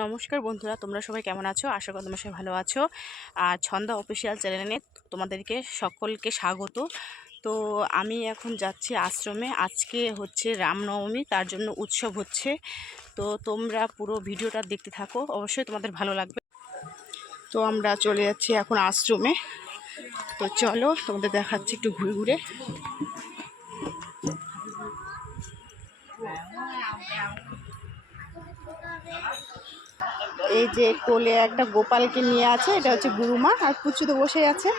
নমস্কার বন্ধুরা, তোমরা সবাই কেমন আছো? আশা করি তোমরা সবাই ভালো আছো। আর ছন্দা অফিসিয়াল চ্যানেলে তোমাদেরকে সকলকে স্বাগত। তো আমি এখন যাচ্ছি আশ্রমে। আজকে হচ্ছে রামনবমী, তার জন্য উৎসব হচ্ছে। তো তোমরা পুরো ভিডিওটা দেখতে থাকো, অবশ্যই তোমাদের ভালো লাগবে। তো আমরা চলে যাচ্ছি এখন আশ্রমে। তো চলো তোমাদের দেখাচ্ছি একটু ঘুরে ঘুরে। এই যে কোলে একটা গোপালকে নিয়ে আছে, এটা হচ্ছে গুরুমা, আর পুচু তো বসে আছে।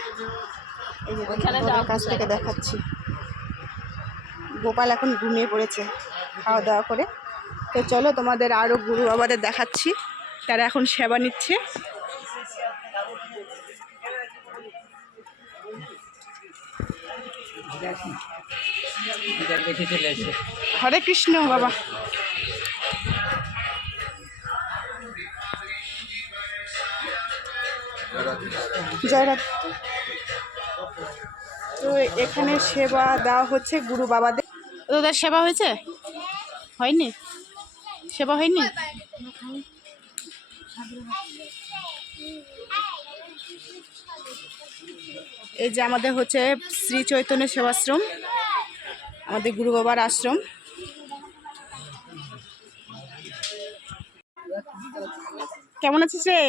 এই যে ওদের কাছ থেকে দেখাচ্ছি, গোপাল এখন ঘুমিয়ে পড়েছে খাওয়া দাওয়া করে। তো চলো তোমাদের আরও গুরু বাবাদের দেখাচ্ছি, তারা এখন সেবা নিচ্ছে। হরে কৃষ্ণ বাবা। জয় রাধে। তো এখানে সেবা দেওয়া হচ্ছে গুরু বাবাদের। তোদের সেবা হয়েছে? হয়নি? সেবা হয়নি? এই যে আমাদের হচ্ছে শ্রী চৈতন্য সেবাশ্রম, আমাদের গুরু বাবার আশ্রম। কেমন আছিস রে?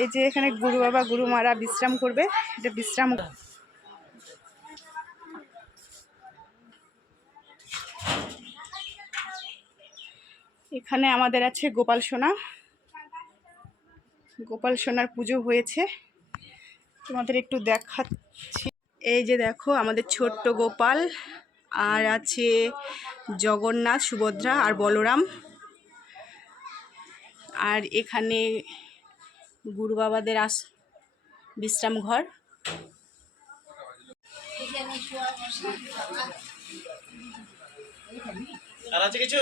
এই যে এখানে গুরু বাবা গুরু মারা বিশ্রাম করবে, এটা বিশ্রাম। এখানে আমাদের আছে গোপাল সোনা। গোপাল সোনার পুজো হয়েছে, তোমাদের একটু দেখাচ্ছি। এই যে দেখো আমাদের ছোট্ট গোপাল, আর আছে জগন্নাথ, সুভদ্রা আর বলরাম। আর এখানে গুরু বাবাদের বিশ্রাম ঘর। কিছু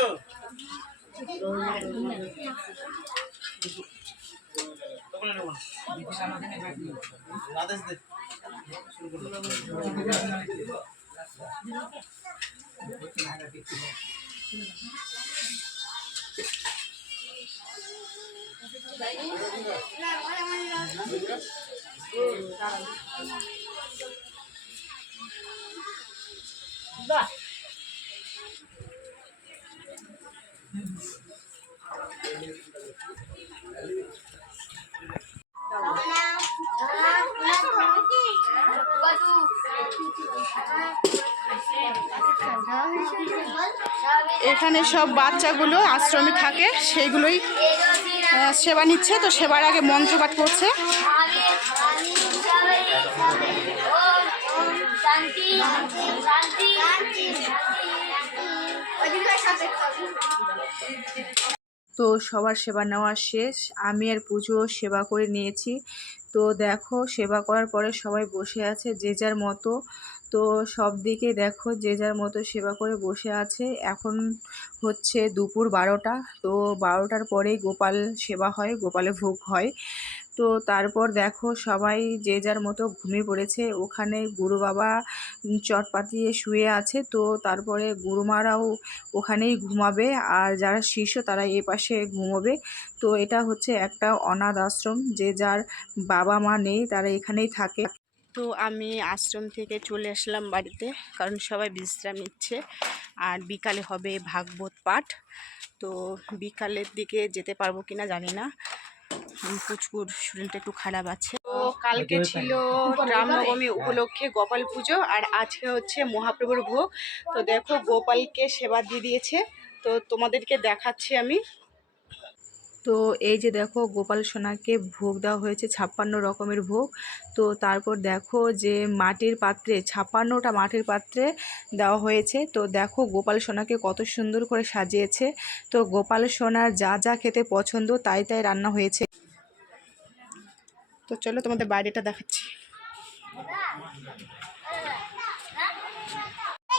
এখানে সব বাচ্চাগুলো আশ্রমে থাকে, সেইগুলোই সেবা নিচ্ছে। তো সেবার আগে মন্ত্রপাঠ করছে। তো সবার সেবা নেওয়া শেষ, আমি আর পুজো সেবা করে নিয়েছি। তো দেখো সেবা করার পরে সবাই বসে আছে যে যার মতো। তো সব দিকে দেখো যে যার মতো সেবা করে বসে আছে। এখন হচ্ছে দুপুর 12টা। তো 12টার পরেই গোপাল সেবা হয়, গোপালে ভোগ হয়। তো তারপর দেখো সবাই যে যার মতো ঘুমিয়ে পড়েছে। ওখানে গুরু বাবা চট পাতিয়ে শুয়ে আছে। তো তারপরে গুরুমারাও ওখানেই ঘুমাবে, আর যারা শিষ্য তারা এ পাশে ঘুমোবে। তো এটা হচ্ছে একটা অনাথ আশ্রম, যে যার বাবা মা নেই তারা এখানেই থাকে। তো আমি আশ্রম থেকে চলে আসলাম বাড়িতে, কারণ সবাই বিশ্রাম নিচ্ছে। আর বিকালে হবে ভাগবত পাঠ। তো বিকালের দিকে যেতে পারবো কিনা জানি না, পুচকুর শরীরটা একটু খারাপ আছে। তো কালকে ছিল রামনবমী উপলক্ষে গোপাল পুজো, আর আজকে হচ্ছে মহাপ্রভুর ভোগ। তো দেখো গোপালকে সেবা দিয়ে দিয়েছে, তো তোমাদেরকে দেখাচ্ছি আমি। তো এই যে দেখো গোপাল সোনাকে ভোগ দেওয়া হয়েছে, 56 রকমের ভোগ। তো তারপর দেখো যে মাটির পাত্রে 56টা মাটির পাত্রে দেওয়া হয়েছে। তো দেখো গোপাল সোনাকে কত সুন্দর করে সাজিয়েছে। তো গোপাল সোনার যা যা খেতে পছন্দ তাই তাই রান্না হয়েছে। তো চলো তোমাদের বাইরেটা দেখাচ্ছি।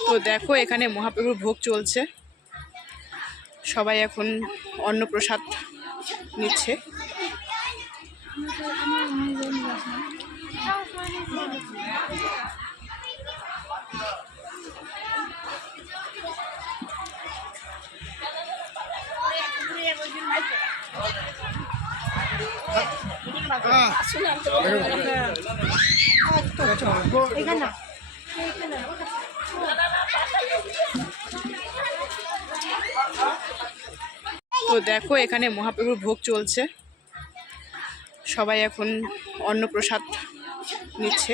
তো দেখো এখানে মহাপ্রভুর ভোগ চলছে, সবাই এখন অন্নপ্রসাদ নিচ্ছে। তো দেখো এখানে মহাপ্রভুর ভোগ চলছে, সবাই এখন অন্নপ্রসাদ নিচ্ছে।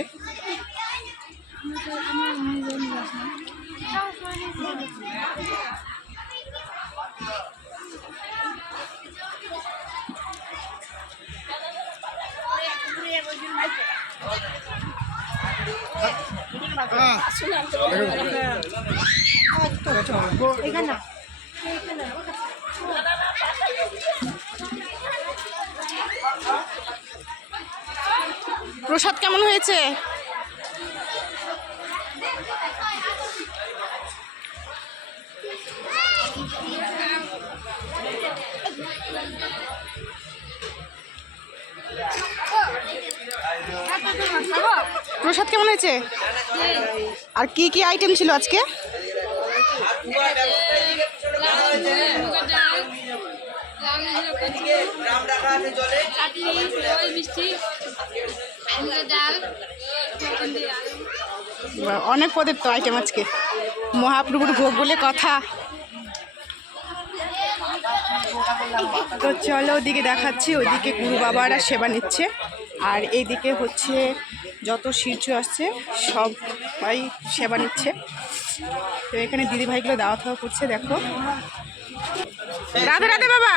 প্রসাদ কেমন হয়েছে? প্রসাদ কেমন হয়েছে? আর কি কি আইটেম ছিল আজকে? অনেক পদের তো আইটেম আজকে, মহাপ্রভুর ভোগ বলে কথা। তো চলো ওদিকে দেখাচ্ছি, ওইদিকে গুরু বাবারা সেবা নিচ্ছে, আর এইদিকে হচ্ছে যত শিষ্য আসছে সবাই সেবা নিচ্ছে। তো এখানে দিদি ভাইগুলো দাওয়া খাওয়া করছে, দেখো। রাধে রাধে বাবা।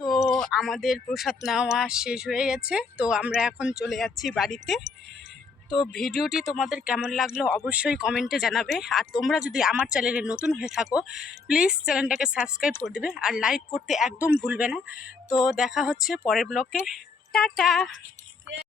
তো আমাদের প্রসাদ নেওয়া শেষ হয়ে গেছে, তো আমরা এখন চলে যাচ্ছি বাড়িতে। তো ভিডিওটি তোমাদের কেমন লাগলো অবশ্যই কমেন্টে জানাবে, আর তোমরা যদি আমার চ্যানেলে নতুন হয়ে থাকো প্লিজ চ্যানেলটাকে সাবস্ক্রাইব করে দেবে, আর লাইক করতে একদম ভুলবে না। তো দেখা হচ্ছে পরের ব্লগে, টাটা।